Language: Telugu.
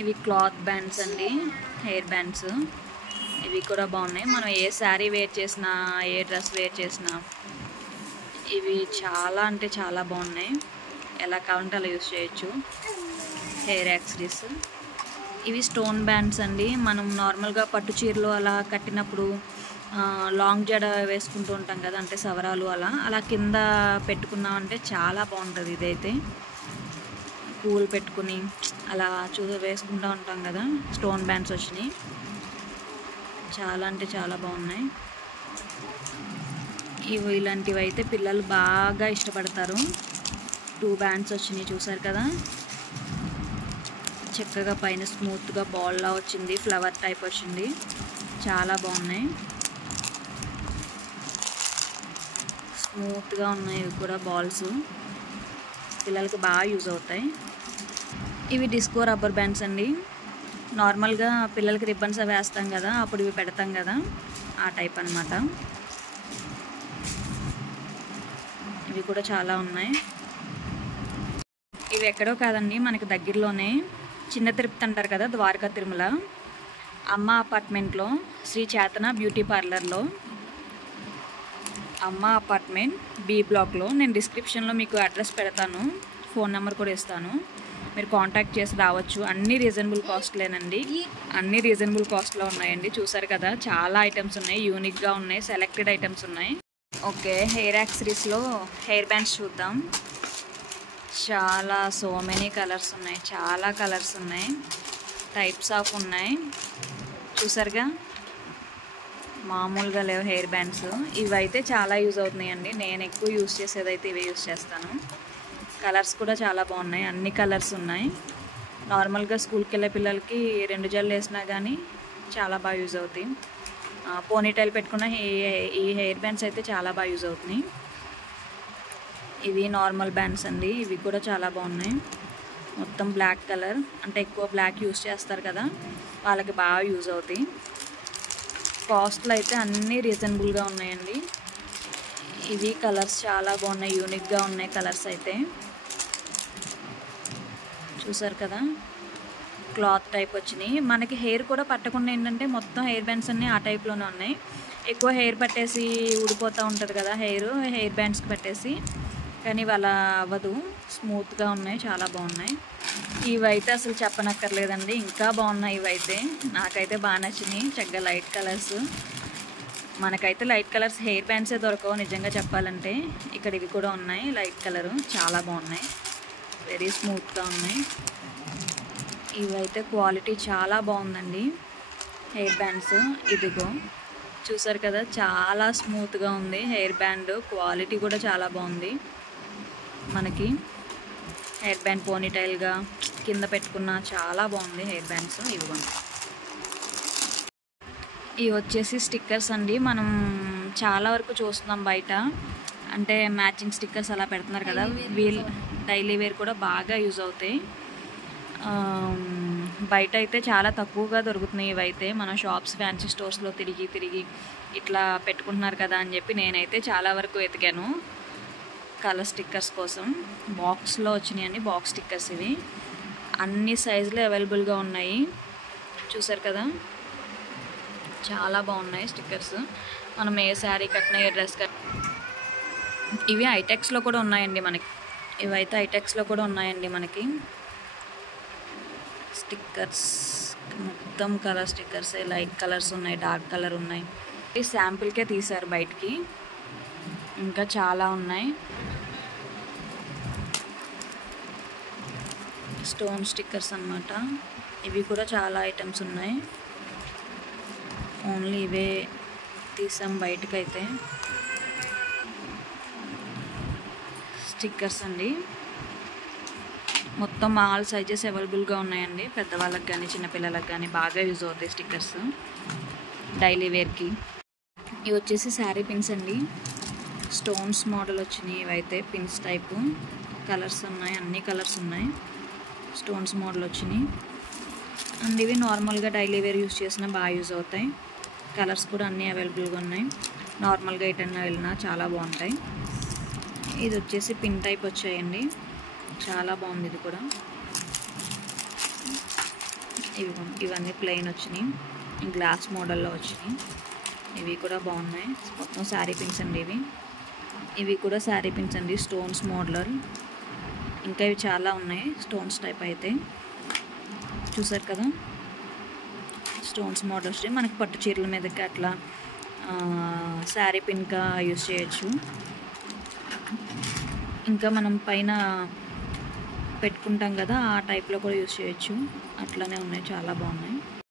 ఇవి క్లాత్ బ్యాండ్స్ అండి, హెయిర్ బ్యాండ్స్. ఇవి కూడా బాగున్నాయి. మనం ఏ శారీ వేర్ చేసినా, ఏ డ్రెస్ వేర్ చేసినా ఇవి చాలా అంటే చాలా బాగున్నాయి. ఎలా కావాలంటే అలా యూస్ చేయొచ్చు. Hair accessories. ఇవి స్టోన్ బ్యాండ్స్ అండి. మనం నార్మల్గా పట్టు చీరలు అలా కట్టినప్పుడు లాంగ్ జడ వేసుకుంటూ ఉంటాం కదా, అంటే సవరాలు అలా కింద పెట్టుకున్నామంటే చాలా బాగుంటుంది. ఇదైతే పూలు పెట్టుకుని అలా వేసుకుంటూ ఉంటాం కదా. స్టోన్ బ్యాండ్స్ వచ్చినాయి, చాలా అంటే చాలా బాగున్నాయి. ఇలాంటివి అయితే పిల్లలు బాగా ఇష్టపడతారు. 2 బ్యాండ్స్ వచ్చినాయి, చూసారు కదా. చక్కగా పైన స్మూత్గా బాల్లా వచ్చింది, ఫ్లవర్ టైప్ వచ్చింది, చాలా బాగున్నాయి. స్మూత్గా ఉన్నాయి. ఇవి కూడా బాల్స్ పిల్లలకి బాగా యూజ్ అవుతాయి. ఇవి డిస్కో రబ్బర్ బ్యాండ్స్ అండి. నార్మల్గా పిల్లలకి రిబ్బన్స్ అవి వేస్తాం కదా, అప్పుడు ఇవి పెడతాం కదా, ఆ టైప్ అనమాట. ఇవి కూడా చాలా ఉన్నాయి. ఇవి ఎక్కడో కాదండి, మనకి దగ్గరలోనే చిన్న తిరుపతి అంటారు కదా, ద్వారకా తిరుమల, అమ్మ అపార్ట్మెంట్లో శ్రీ చేతన బ్యూటీ పార్లర్లో, అమ్మ అపార్ట్మెంట్ B బ్లాక్లో. నేను డిస్క్రిప్షన్లో మీకు అడ్రస్ పెడతాను, ఫోన్ నెంబర్ కూడా ఇస్తాను, మీరు కాంటాక్ట్ చేసి రావచ్చు. అన్నీ రీజనబుల్ కాస్ట్లేనండి, అన్నీ రీజనబుల్ కాస్ట్లో ఉన్నాయండి. చూసారు కదా, చాలా ఐటమ్స్ ఉన్నాయి, యూనిక్గా ఉన్నాయి, సెలెక్టెడ్ ఐటమ్స్ ఉన్నాయి. ఓకే, హెయిర్ యాక్సరీస్లో హెయిర్ బ్యాండ్స్ చూద్దాం. చాలా సో మెనీ కలర్స్ ఉన్నాయి, చాలా కలర్స్ ఉన్నాయి, టైప్స్ ఆఫ్ ఉన్నాయి. చూసారుగా, మామూలుగా లేవు హెయిర్ బ్యాండ్స్. ఇవైతే చాలా యూజ్ అవుతున్నాయండి. నేను ఎక్కువ యూజ్ చేసేదైతే ఇవే యూజ్ చేస్తాను. కలర్స్ కూడా చాలా బాగున్నాయి, అన్ని కలర్స్ ఉన్నాయి. నార్మల్గా స్కూల్కి వెళ్ళే పిల్లలకి 2 జడలు వేసినా కానీ చాలా బాగా యూజ్ అవుతాయి. పోనీటైల్ పెట్టుకున్న ఈ హెయిర్ బ్యాండ్స్ అయితే చాలా బాగా యూజ్ అవుతున్నాయి. ఇవి నార్మల్ బ్యాండ్స్ అండి, ఇవి కూడా చాలా బాగున్నాయి. మొత్తం బ్లాక్ కలర్, అంటే ఎక్కువ బ్లాక్ యూజ్ చేస్తారు కదా, వాళ్ళకి బాగా యూజ్ అవుతాయి. కాస్ట్లు అయితే అన్నీ రీజనబుల్గా ఉన్నాయండి. ఇవి కలర్స్ చాలా బాగున్నాయి, యూనిక్గా ఉన్నాయి కలర్స్ అయితే. చూసారు కదా, క్లాత్ టైప్ వచ్చినాయి. మనకి హెయిర్ కూడా పట్టకుండా ఏంటంటే మొత్తం హెయిర్ బ్యాండ్స్ అన్నీ ఆ టైప్లోనే ఉన్నాయి. ఎక్కువ హెయిర్ పట్టేసి ఊడిపోతూ ఉంటుంది కదా హెయిర్ బ్యాండ్స్కి పట్టేసి, కానీ అలా అవ్వదు, స్మూత్గా ఉన్నాయి, చాలా బాగున్నాయి. ఇవైతే అసలు చెప్పనక్కర్లేదండి, ఇంకా బాగున్నాయి. ఇవైతే నాకైతే బాగా నచ్చినాయి, చక్కగా లైట్ కలర్స్. మనకైతే లైట్ కలర్స్ హెయిర్ బ్యాండ్సే దొరకవు నిజంగా చెప్పాలంటే. ఇక్కడ ఇవి కూడా ఉన్నాయి లైట్ కలరు, చాలా బాగున్నాయి, వెరీ స్మూత్గా ఉన్నాయి. ఇవైతే క్వాలిటీ చాలా బాగుందండి హెయిర్ బ్యాండ్స్. ఇదిగో చూసారు కదా, చాలా స్మూత్గా ఉంది హెయిర్ బ్యాండ్, క్వాలిటీ కూడా చాలా బాగుంది. మనకి హెయిర్ బ్యాండ్ పోనీటైల్గా కింద పెట్టుకున్న చాలా బాగుంది హెయిర్ బ్యాండ్స్. ఇవ్వండి, ఇవి వచ్చేసి స్టిక్కర్స్ అండి. మనం చాలా వరకు చూస్తున్నాం బయట, అంటే మ్యాచింగ్ స్టిక్కర్స్ అలా పెడుతున్నారు కదా, డైలీ వేర్ కూడా బాగా యూజ్ అవుతాయి. బయట అయితే చాలా తక్కువగా దొరుకుతున్నాయి ఇవైతే. మన షాప్స్, ఫ్యాన్సీ స్టోర్స్లో తిరిగి ఇట్లా పెట్టుకుంటున్నారు కదా అని చెప్పి నేనైతే చాలా వరకు వెతికాను కలర్ స్టిక్కర్స్ కోసం. బాక్స్లో వచ్చినాయండి, బాక్స్ స్టిక్కర్స్ ఇవి. అన్ని సైజులు అవైలబుల్గా ఉన్నాయి, చూసారు కదా, చాలా బాగున్నాయి స్టిక్కర్స్. మనం ఏ శారీ కట్టినా, ఏ డ్రెస్ కట్టినా. ఇవి ఐటెక్స్లో కూడా ఉన్నాయండి మనకి, ఇవైతే ఐటెక్స్లో కూడా ఉన్నాయండి మనకి స్టిక్కర్స్. మొత్తం కలర్ స్టిక్కర్స్, లైట్ కలర్స్ ఉన్నాయి, డార్క్ కలర్ ఉన్నాయి. ఈ శాంపుల్కే తీశారు బయటికి, ఇంకా చాలా ఉన్నాయి. స్టోన్ స్టిక్కర్స్ అన్నమాట. ఇవి కూడా చాలా ఐటమ్స్ ఉన్నాయి, ఓన్లీ ఇవే తీసాం బయటకైతే. స్టిక్కర్స్ అండి, మొత్తం ఆల్ సైజెస్ అవైలబుల్గా ఉన్నాయండి. పెద్దవాళ్ళకి కానీ చిన్నపిల్లలకు కానీ బాగా యూజ్ అవుతాయి స్టిక్కర్స్ డైలీ వేర్కి. ఇవి వచ్చేసి శారీ పిన్స్ అండి, స్టోన్స్ మోడల్ వచ్చినాయి. ఇవైతే పిన్స్ టైపు, కలర్స్ ఉన్నాయి, అన్ని కలర్స్ ఉన్నాయి, స్టోన్స్ మోడల్ వచ్చినాయి. అండ్ ఇవి నార్మల్గా డైలీ వేర్ యూజ్ చేసినా బాగా యూజ్ అవుతాయి. కలర్స్ కూడా అన్నీ అవైలబుల్గా ఉన్నాయి, నార్మల్గా ఎటన్నా వెళ్ళినా చాలా బాగుంటాయి. ఇది వచ్చేసి పిన్ టైప్ వచ్చాయండి, చాలా బాగుంది ఇది కూడా. ఇవన్నీ ప్లెయిన్ వచ్చినాయి, గ్లాస్ మోడల్లో వచ్చినాయి. ఇవి కూడా బాగున్నాయి. మొత్తం శారీ పిన్స్ అండి. ఇవి కూడా శారీ పిన్స్ అండి, స్టోన్స్ మోడలర్. ఇంకా ఇవి చాలా ఉన్నాయి స్టోన్స్ టైప్ అయితే. చూసారు కదా, స్టోన్స్ మోడల్ వచ్చి మనకి పట్టు చీరల మీదకి అట్లా శారీ పిన్గా యూస్ చేయొచ్చు. ఇంకా మనం పైన పెట్టుకుంటాం కదా, ఆ టైప్లో కూడా యూస్ చేయొచ్చు. అట్లానే ఉన్నాయి, చాలా బాగున్నాయి.